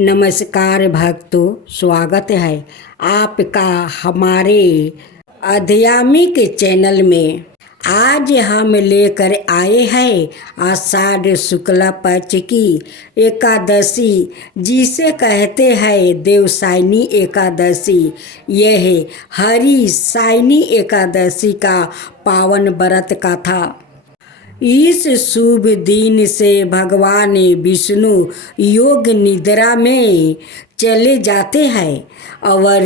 नमस्कार भक्तों, स्वागत है आपका हमारे आध्यात्मिक चैनल में। आज हम लेकर आए हैं आषाढ़ शुक्ल पक्ष की एकादशी, जिसे कहते हैं देवसायनी एकादशी। यह हरि सायनी एकादशी का पावन व्रत कथा। इस शुभ दिन से भगवान विष्णु योग निद्रा में चले जाते हैं और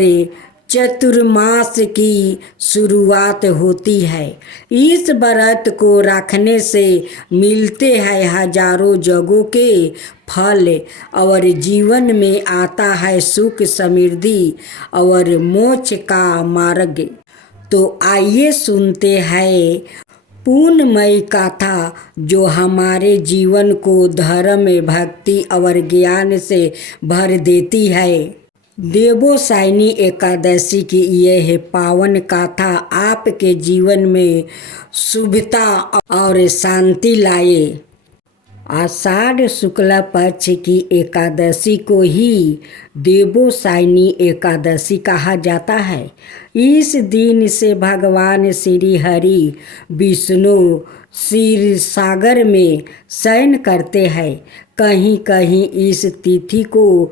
चतुर्मास की शुरुआत होती है। इस व्रत को रखने से मिलते हैं हजारों जगों के फल और जीवन में आता है सुख, समृद्धि और मोक्ष का मार्ग। तो आइए सुनते हैं पुण्यमयी कथा, जो हमारे जीवन को धर्म, भक्ति और ज्ञान से भर देती है। देवसायनी एकादशी की यह पावन कथा आपके जीवन में शुभता और शांति लाए। आषाढ़ शुक्ल पक्ष की एकादशी को ही देवसायनी एकादशी कहा जाता है। इस दिन से भगवान श्री हरि विष्णु क्षीर सागर में शयन करते हैं। कहीं कहीं इस तिथि को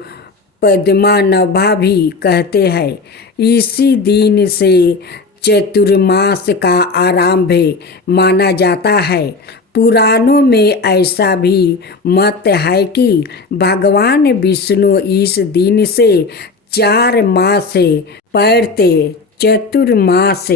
पद्मानभा भी कहते हैं। इसी दिन से चतुर्मास का आरंभ माना जाता है। पुराणों में ऐसा भी मत है कि भगवान विष्णु इस दिन से 4 मास पैरते चतुर्मास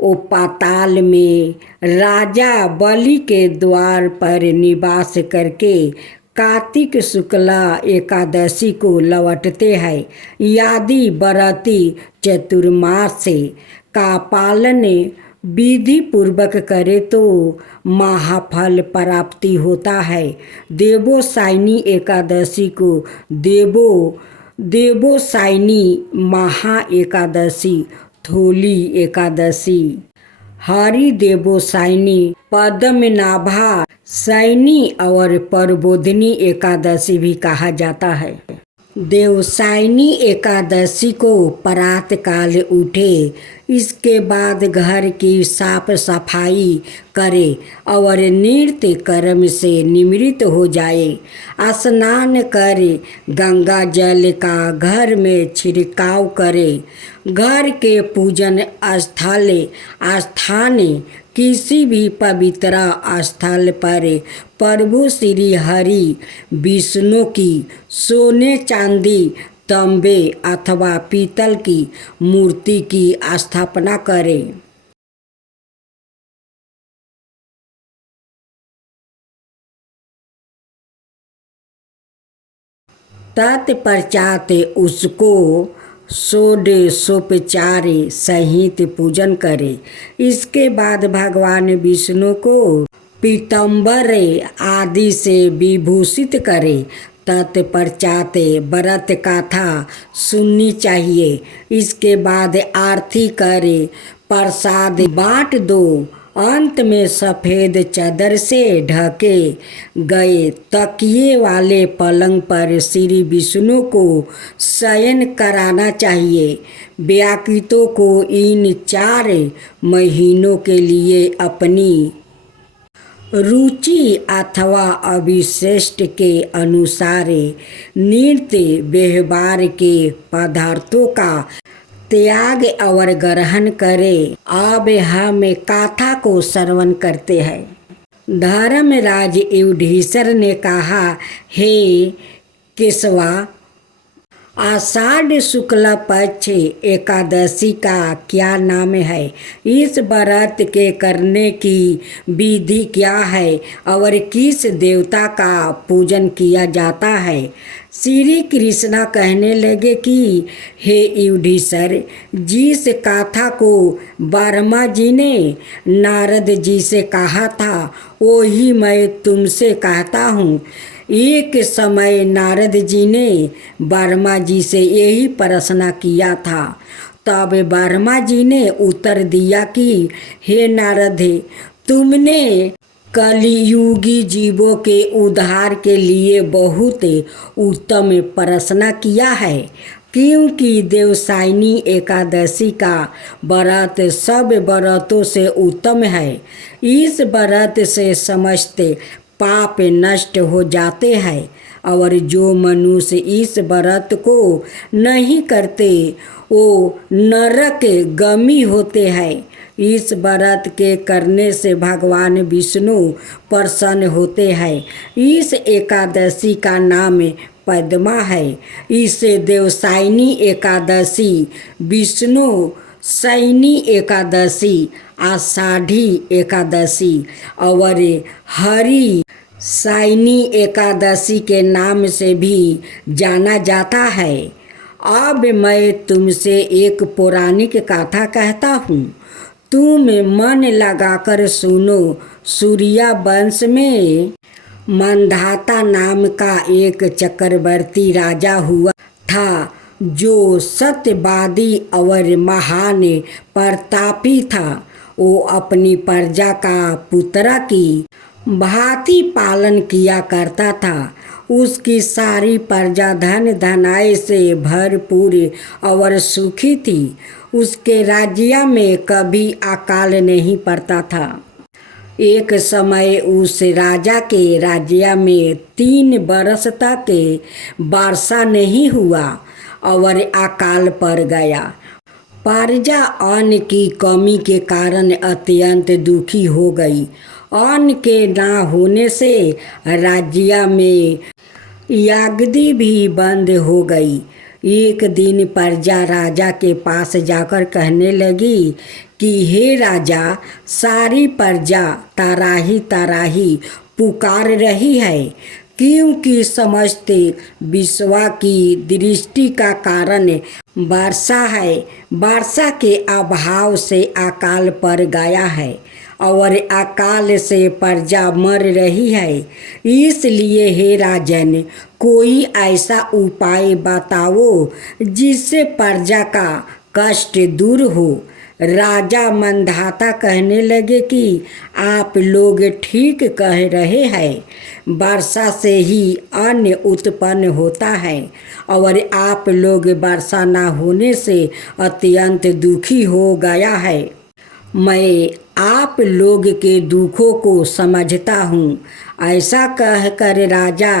ओ पाताल में राजा बलि के द्वार पर निवास करके कार्तिक शुक्ला एकादशी को लौटते हैं। यदि व्रती चतुर्मास का पालन विधि पूर्वक करे तो महाफल प्राप्ति होता है। देवसायनी एकादशी को देवसायनी महा एकादशी, थोली एकादशी, हरि देवसायनी, पद्मनाभा सायनी और प्रबोधिनी एकादशी भी कहा जाता है। देवसायनी एकादशी को प्रात काल उठे, इसके बाद घर की साफ सफाई करे और नित्य कर्म से निवृत्त हो जाए। स्नान करे, गंगा जल का घर में छिड़काव करे। घर के पूजन स्थान किसी भी पवित्र स्थल पर प्रभु श्री हरि विष्णु की सोने, चांदी, तांबे अथवा पीतल की मूर्ति की स्थापना करें। तत्पश्चात उसको षोडशोपचार सहित पूजन करे। इसके बाद भगवान विष्णु को पीतांबर आदि से विभूषित करे। तत्पश्चात व्रत कथा सुननी चाहिए। इसके बाद आरती करे, प्रसाद बांट दो। अंत में सफ़ेद चादर से ढके गए तकिए वाले पलंग पर श्री विष्णु को शयन कराना चाहिए। व्याकृतों को इन 4 महीनों के लिए अपनी रुचि अथवा अभिष्ट के अनुसार नित्य व्यवहार के पदार्थों का त्याग और ग्रहण करे। अब हम कथा को श्रवण करते हैं। धर्मराज युधिष्ठिर ने कहा, हे केशवा, आषाढ़ शुक्ल पक्ष एकादशी का क्या नाम है? इस व्रत के करने की विधि क्या है और किस देवता का पूजन किया जाता है? श्री कृष्ण कहने लगे कि हे युधिष्ठिर, जिस कथा को ब्रह्मा जी ने नारद जी से कहा था वही मैं तुमसे कहता हूँ। एक समय नारद जी ने ब्रह्मा जी से यही प्रश्न किया था। तब ब्रह्मा जी ने उत्तर दिया कि हे नारद, तुमने कलियुगी जीवों के उद्धार के लिए बहुत उत्तम प्रश्न किया है, क्योंकि देवसायनी एकादशी का व्रत सब व्रतों से उत्तम है। इस व्रत से समस्त पाप नष्ट हो जाते हैं और जो मनुष्य इस व्रत को नहीं करते वो नरक गमी होते हैं। इस व्रत के करने से भगवान विष्णु प्रसन्न होते हैं। इस एकादशी का नाम पद्मा है। इसे देवसायनी एकादशी, विष्णु शयनी एकादशी, आषाढ़ी एकादशी और हरि शयनी एकादशी के नाम से भी जाना जाता है। अब मैं तुमसे एक पौराणिक कथा कहता हूँ, तुम मन लगाकर सुनो। सूर्या वंश में मंधाता नाम का एक चक्रवर्ती राजा हुआ था, जो सत्यवादी और महान प्रतापी था। वो अपनी प्रजा का पुत्रा की भांति पालन किया करता था। उसकी सारी प्रजा धन धनाई से भरपूर और सुखी थी। उसके राज्य में कभी अकाल नहीं पड़ता था। एक समय उस राजा के राज्य में 3 बरस तक वर्षा नहीं हुआ और अकाल पड़ गया। प्रजा अन्न की कमी के कारण अत्यंत दुखी हो गई। अन्न के ना होने से राज्य में यागदी भी बंद हो गई। एक दिन प्रजा राजा के पास जाकर कहने लगी कि हे राजा, सारी प्रजा तराही तराही पुकार रही है, क्योंकि समस्त विश्व की दृष्टि का कारण वर्षा है। वर्षा के अभाव से अकाल पड़ गया है और अकाल से प्रजा मर रही है। इसलिए हे राजन, कोई ऐसा उपाय बताओ जिससे प्रजा का कष्ट दूर हो। राजा मंधाता कहने लगे कि आप लोग ठीक कह रहे हैं। वर्षा से ही अन्न उत्पन्न होता है और आप लोग वर्षा न होने से अत्यंत दुखी हो गया है। मैं आप लोग के दुखों को समझता हूँ। ऐसा कहकर राजा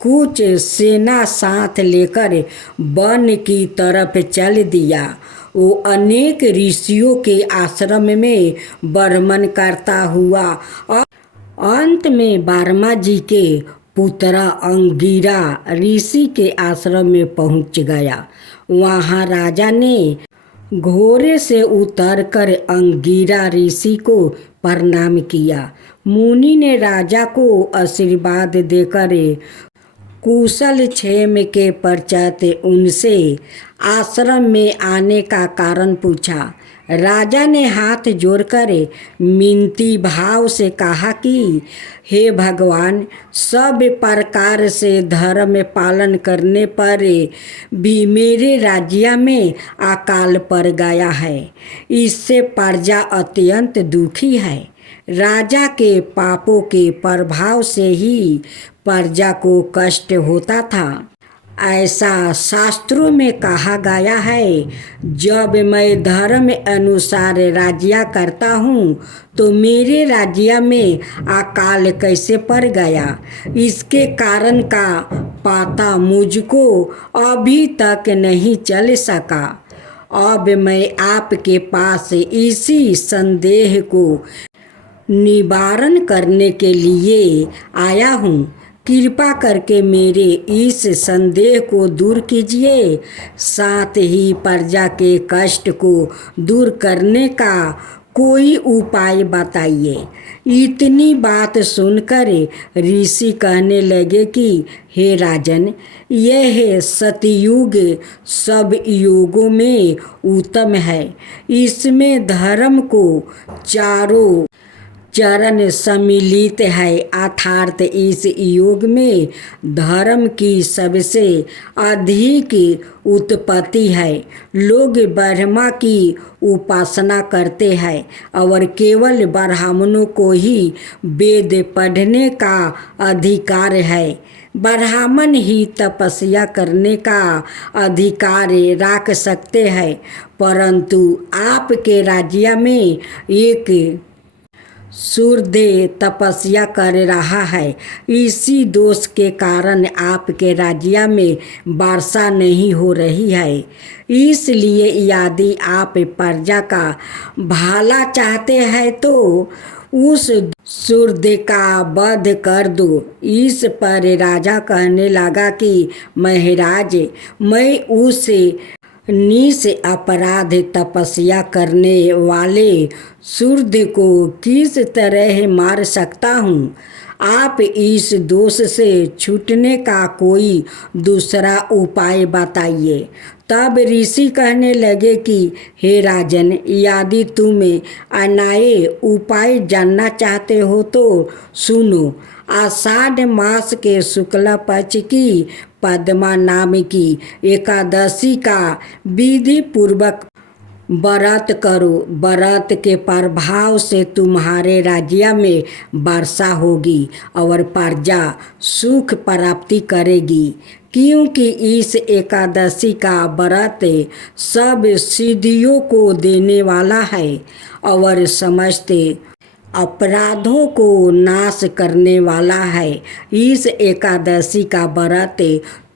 कुछ सेना साथ लेकर वन की तरफ चल दिया। वो अनेक ऋषियों के आश्रम में भ्रमण करता हुआ और अंत में बर्मा जी के पुत्र अंगिरा ऋषि के आश्रम में पहुँच गया। वहाँ राजा ने घोड़े से उतरकर अंगिरा ऋषि को प्रणाम किया। मुनि ने राजा को आशीर्वाद देकर कुशल क्षेम के पश्चात उनसे आश्रम में आने का कारण पूछा। राजा ने हाथ जोड़कर मिनती भाव से कहा कि हे भगवान, सब प्रकार से धर्म पालन करने पर भी मेरे राज्य में अकाल पड़ गया है। इससे प्रजा अत्यंत दुखी है। राजा के पापों के प्रभाव से ही प्रजा को कष्ट होता था। ऐसा शास्त्रों में कहा गया है। जब मैं धर्म अनुसार राज्य करता हूँ तो मेरे राज्य में अकाल कैसे पड़ गया, इसके कारण का पता मुझको अभी तक नहीं चल सका। अब मैं आपके पास इसी संदेह को निवारण करने के लिए आया हूँ। कृपा करके मेरे इस संदेह को दूर कीजिए, साथ ही प्रजा के कष्ट को दूर करने का कोई उपाय बताइए। इतनी बात सुनकर ऋषि कहने लगे कि हे राजन, यह सतयुग सब युगों में उत्तम है। इसमें धर्म को चरण सम्मिलित है अर्थात इस युग में धर्म की सबसे अधिक उत्पत्ति है। लोग ब्रह्मा की उपासना करते हैं और केवल ब्राह्मणों को ही वेद पढ़ने का अधिकार है। ब्राह्मण ही तपस्या करने का अधिकार रख सकते हैं, परंतु आपके राज्य में एक सूर्य तपस्या कर रहा है। इसी दोष के कारण आपके राज्य में वर्षा नहीं हो रही है। इसलिए यदि आप प्रजा का भला चाहते हैं तो उस सूर्य का वध कर दो। इस पर राजा कहने लगा कि महाराज, मैं उस नीच अपराध तपस्या करने वाले सूर्य को किस तरह मार सकता हूँ? आप इस दोष से छूटने का कोई दूसरा उपाय बताइए। तब ऋषि कहने लगे कि हे राजन, यदि तुम अन्याय उपाय जानना चाहते हो तो सुनो। आषाढ़ मास के शुक्ल पक्ष की पद्मा नाम की एकादशी का विधि पूर्वक व्रत करो। व्रत के प्रभाव से तुम्हारे राज्य में वर्षा होगी और प्रजा सुख प्राप्ति करेगी, क्योंकि इस एकादशी का व्रत सब सिद्धियों को देने वाला है और समस्त अपराधों को नाश करने वाला है। इस एकादशी का व्रत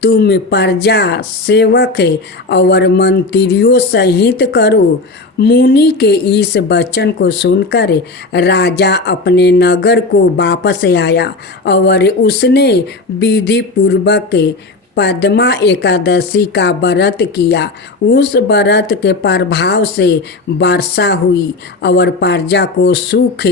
तुम प्रजा, सेवक और मंत्रियों सहित करो। मुनि के इस वचन को सुनकर राजा अपने नगर को वापस आया और उसने विधि पूर्वक पद्मा एकादशी का व्रत किया। उस व्रत के प्रभाव से वर्षा हुई और प्रजा को सुख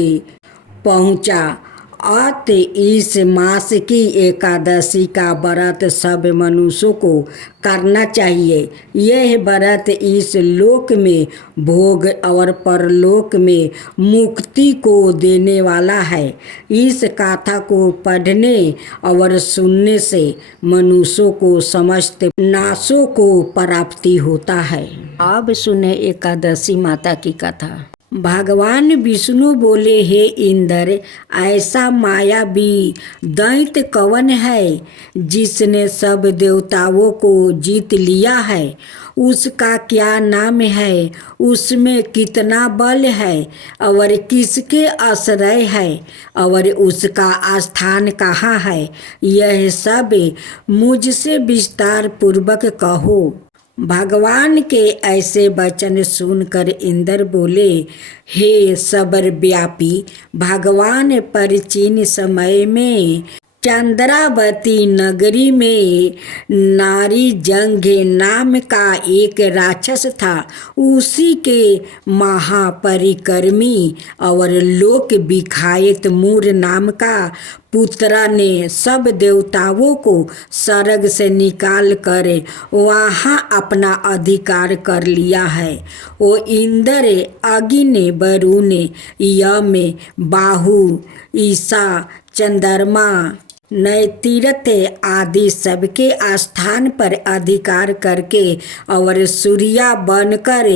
पहुंचा। अत इस मास की एकादशी का व्रत सब मनुष्यों को करना चाहिए। यह व्रत इस लोक में भोग और परलोक में मुक्ति को देने वाला है। इस कथा को पढ़ने और सुनने से मनुष्यों को समस्त नाशों को प्राप्ति होता है। अब सुने एकादशी माता की कथा। भगवान विष्णु बोले, हे इंद्र, ऐसा मायावी दैत्य कौन है जिसने सब देवताओं को जीत लिया है? उसका क्या नाम है? उसमें कितना बल है और किसके आश्रय है और उसका स्थान कहाँ है? यह सब मुझसे विस्तार पूर्वक कहो। भगवान के ऐसे वचन सुनकर इंद्र बोले, हे सर्वव्यापी भगवान, प्राचीन समय में चंद्रावती नगरी में नारी जंघ नाम का एक राक्षस था। उसी के महापरिक्रमी और लोक विख्यात मूर नाम का पुत्रा ने सब देवताओं को स्वर्ग से निकाल कर वहाँ अपना अधिकार कर लिया है। वो इंद्र, अग्नि, वरुण, यम, बाहु, ईशा, चंद्रमा, नैतिरथ आदि सबके स्थान पर अधिकार करके और सूर्या बनकर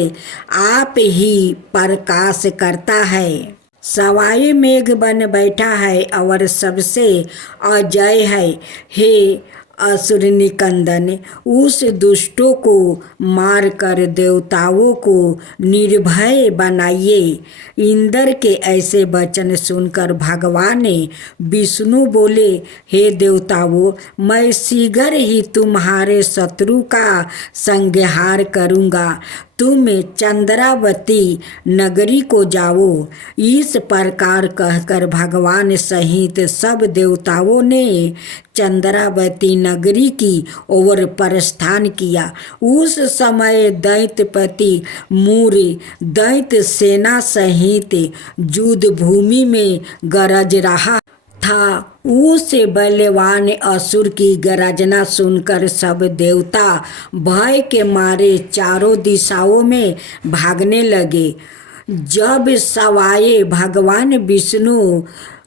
आप ही प्रकाश करता है। सवाई मेघ बन बैठा है और सबसे अजय है। हे असुर निकंदन, उस दुष्टों को मारकर देवताओं को निर्भय बनाइए। इंद्र के ऐसे वचन सुनकर भगवान विष्णु बोले, हे देवताओं, मैं शीघ्र ही तुम्हारे शत्रु का संहार करूँगा। तुम चंद्रावती नगरी को जाओ। इस प्रकार कहकर भगवान सहित सब देवताओं ने चंद्रावती नगरी की ओर प्रस्थान किया। उस समय दैत्यपति मूर दैत्य सेना सहित युद्ध भूमि में गरज रहा था। उस बलवान असुर की गर्जना सुनकर सब देवता भय के मारे चारों दिशाओं में भागने लगे। जब सवाए भगवान विष्णु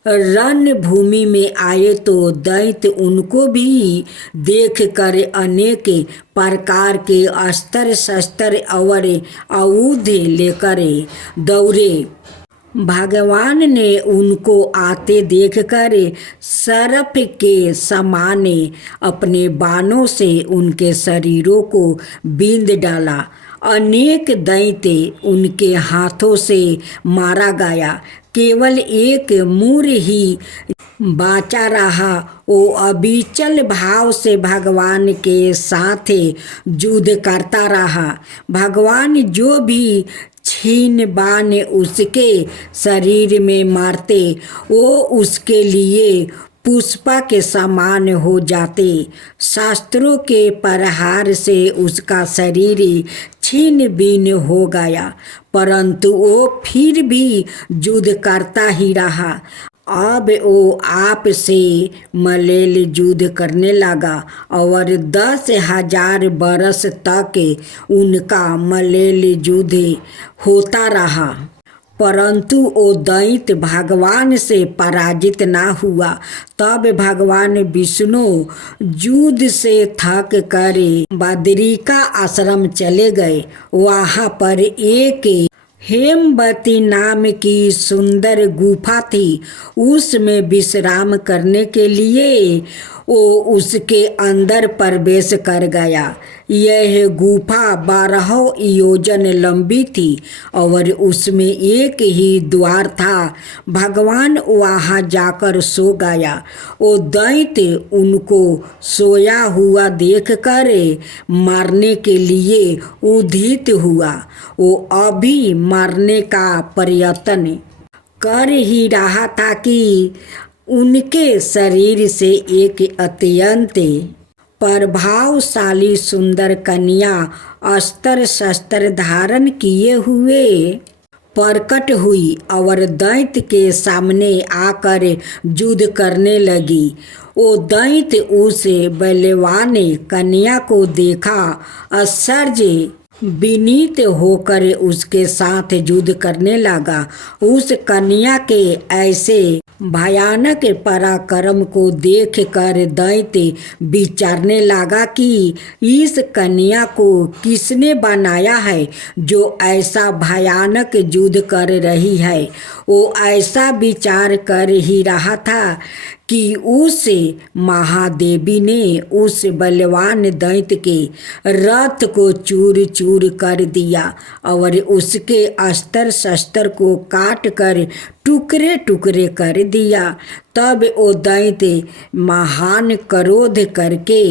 रणभूमि में आए तो दैत्य उनको भी देख कर अनेक प्रकार के अस्त्र शस्त्र और आयुध लेकर दौड़े। भगवान ने उनको आते देखकर सर्प के समान अपने बाणों से उनके शरीरों को बींध डाला। अनेक दैत्य उनके हाथों से मारा गया। केवल एक मूर ही बाचा रहा। वो अविचल भाव से भगवान के साथ युद्ध करता रहा। भगवान जो भी छीन बाण उसके शरीर में मारते वो उसके लिए पुष्पा के समान हो जाते। शास्त्रों के प्रहार से उसका शरीर छीन बीन हो गया, परंतु वो फिर भी युद्ध करता ही रहा। अब वो आप से मलेल युद्ध करने लगा और 10,000 बरस तक उनका मलेल युद्ध होता रहा, परंतु वो दैत्य भगवान से पराजित ना हुआ। तब भगवान विष्णु युद्ध से थक कर बद्रिका आश्रम चले गए। वहाँ पर एक हेमवती नाम की सुंदर गुफा थी। उसमें विश्राम करने के लिए वो उसके अंदर प्रवेश कर गया। यह गुफा 12 योजन लंबी थी और उसमें एक ही द्वार था। भगवान वहाँ जाकर सो गया। वो दैत्य उनको सोया हुआ देखकर मारने के लिए उद्यत हुआ। वो अभी मारने का प्रयत्न कर ही रहा था कि उनके शरीर से एक अत्यंत प्रभावशाली सुंदर कन्या अस्त्र शस्त्र धारण किए हुए प्रकट हुई और दैत्य के सामने आकर युद्ध करने लगी। वो दैत्य उस बलवान कन्या को देखा, आश्चर्य विनीत होकर उसके साथ युद्ध करने लगा। उस कन्या के ऐसे भयानक पराक्रम को देखकर दैत्य विचारने लगा कि इस कन्या को किसने बनाया है जो ऐसा भयानक युद्ध कर रही है। वो ऐसा विचार कर ही रहा था कि उस महादेवी ने उस बलवान दैत्य के रथ को चूर चूर कर दिया और उसके अस्त्र शस्त्र को काट कर टुकड़े टुकड़े कर दिया। तब वो दैत्य महान क्रोध करके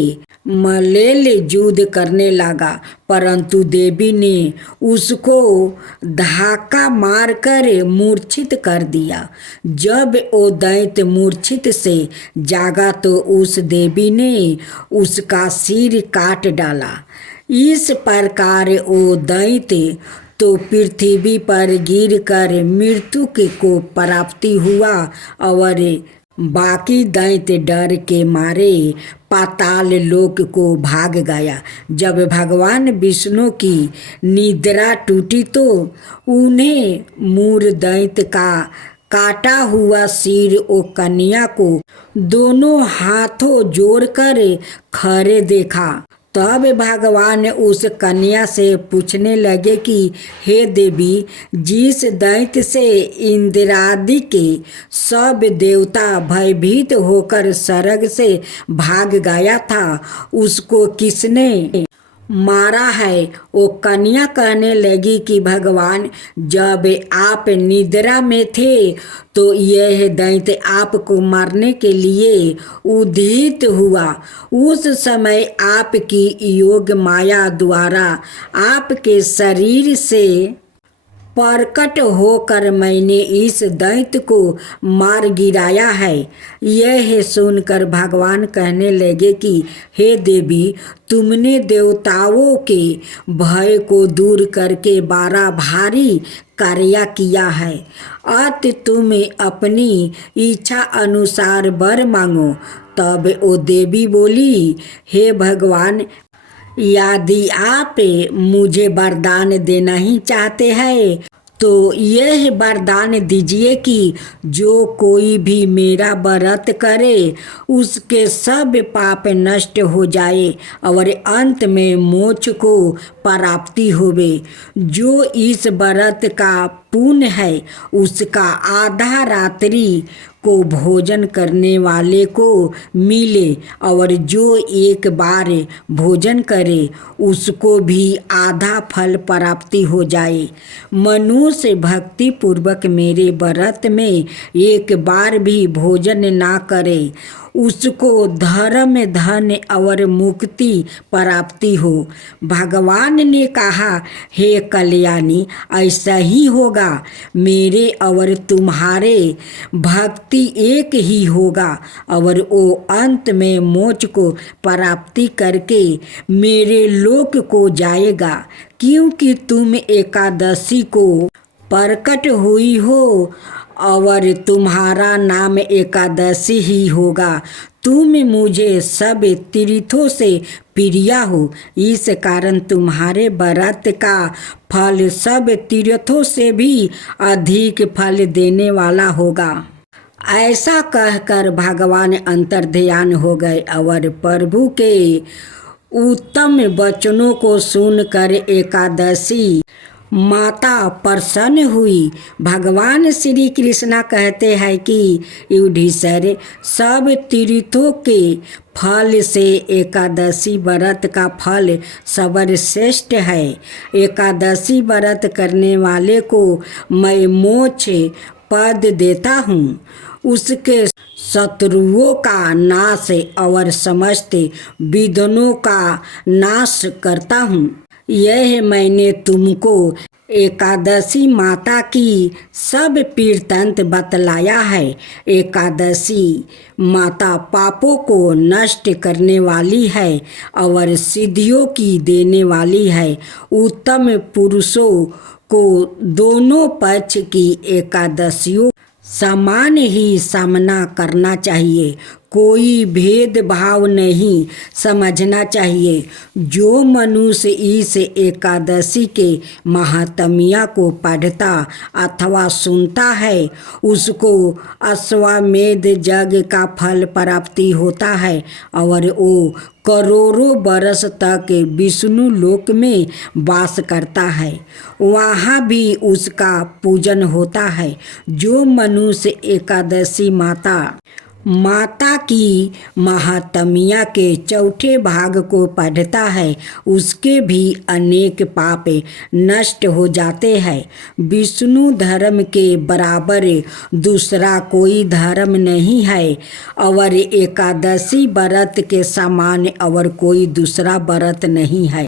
मलेल युद्ध करने लगा, परंतु देवी ने उसको धक्का मारकर मूर्छित कर दिया। जब वो दैत्य मूर्छित से जागा तो उस देवी ने उसका सिर काट डाला। इस प्रकार वो दैत्य तो पृथ्वी पर गिरकर मृत्यु को प्राप्ति हुआ और बाकी दैत्य डर के मारे पाताल लोक को भाग गया। जब भगवान विष्णु की निद्रा टूटी तो उन्हें मूर दैत्य का काटा हुआ सिर ओ कन्या को दोनों हाथों जोड़कर खड़े देखा। तब भगवान उस कन्या से पूछने लगे कि हे देवी, जिस दैत्य से इंद्रादि के सब देवता भयभीत होकर स्वर्ग से भाग गया था, उसको किसने मारा है? वो कन्या कहने लगी कि भगवान, जब आप निद्रा में थे तो यह दैत्य आपको मारने के लिए उद्यत हुआ। उस समय आपकी योग माया द्वारा आपके शरीर से प्रकट होकर मैंने इस दैत्य को मार गिराया है। यह सुनकर भगवान कहने लगे कि हे देवी, तुमने देवताओं के भय को दूर करके बड़ा भारी कार्य किया है। अत तुम अपनी इच्छा अनुसार वर मांगो। तब वो देवी बोली, हे भगवान, यदि आप मुझे वरदान देना ही चाहते हैं तो यह वरदान दीजिए कि जो कोई भी मेरा व्रत करे उसके सब पाप नष्ट हो जाए और अंत में मोक्ष को प्राप्ति होवे। जो इस व्रत का पुण्य है उसका आधा रात्रि को भोजन करने वाले को मिले और जो एक बार भोजन करे उसको भी आधा फल प्राप्ति हो जाए। मनुष्य भक्ति पूर्वक मेरे व्रत में एक बार भी भोजन ना करे उसको धर्म धन और मुक्ति प्राप्ति हो। भगवान ने कहा, हे कल्याणी, ऐसा ही होगा। मेरे और तुम्हारे भक्ति एक ही होगा और वो अंत में मोक्ष को प्राप्ति करके मेरे लोक को जाएगा, क्योंकि तुम एकादशी को प्रकट हुई हो और तुम्हारा नाम एकादशी ही होगा। तुम मुझे सब तीर्थों से प्रिया हो, इस कारण तुम्हारे व्रत का फल सब तीर्थों से भी अधिक फल देने वाला होगा। ऐसा कहकर भगवान अंतर्ध्यान हो गए और प्रभु के उत्तम वचनों को सुनकर एकादशी माता प्रसन्न हुई। भगवान श्री कृष्णा कहते हैं कि युधिष्ठिर, सब तीर्थों के फल से एकादशी व्रत का फल सर्वश्रेष्ठ है। एकादशी व्रत करने वाले को मैं मोक्ष पद देता हूँ, उसके शत्रुओं का नाश और समस्त विघ्नों का नाश करता हूँ। यह मैंने तुमको एकादशी माता की सब वृत्तांत बतलाया है। एकादशी माता पापों को नष्ट करने वाली है और सिद्धियों की देने वाली है। उत्तम पुरुषों को दोनों पक्ष की एकादशियों समान ही सामना करना चाहिए, कोई भेदभाव नहीं समझना चाहिए। जो मनुष्य इस एकादशी के महात्म्य को पढ़ता अथवा सुनता है उसको अश्वमेध यज्ञ का फल प्राप्ति होता है और वो करोड़ों बरस तक विष्णु लोक में वास करता है, वहाँ भी उसका पूजन होता है। जो मनुष्य एकादशी माता की महात्म्य के चौथे भाग को पढ़ता है उसके भी अनेक पाप नष्ट हो जाते हैं। विष्णु धर्म के बराबर दूसरा कोई धर्म नहीं है और एकादशी व्रत के समान और कोई दूसरा व्रत नहीं है।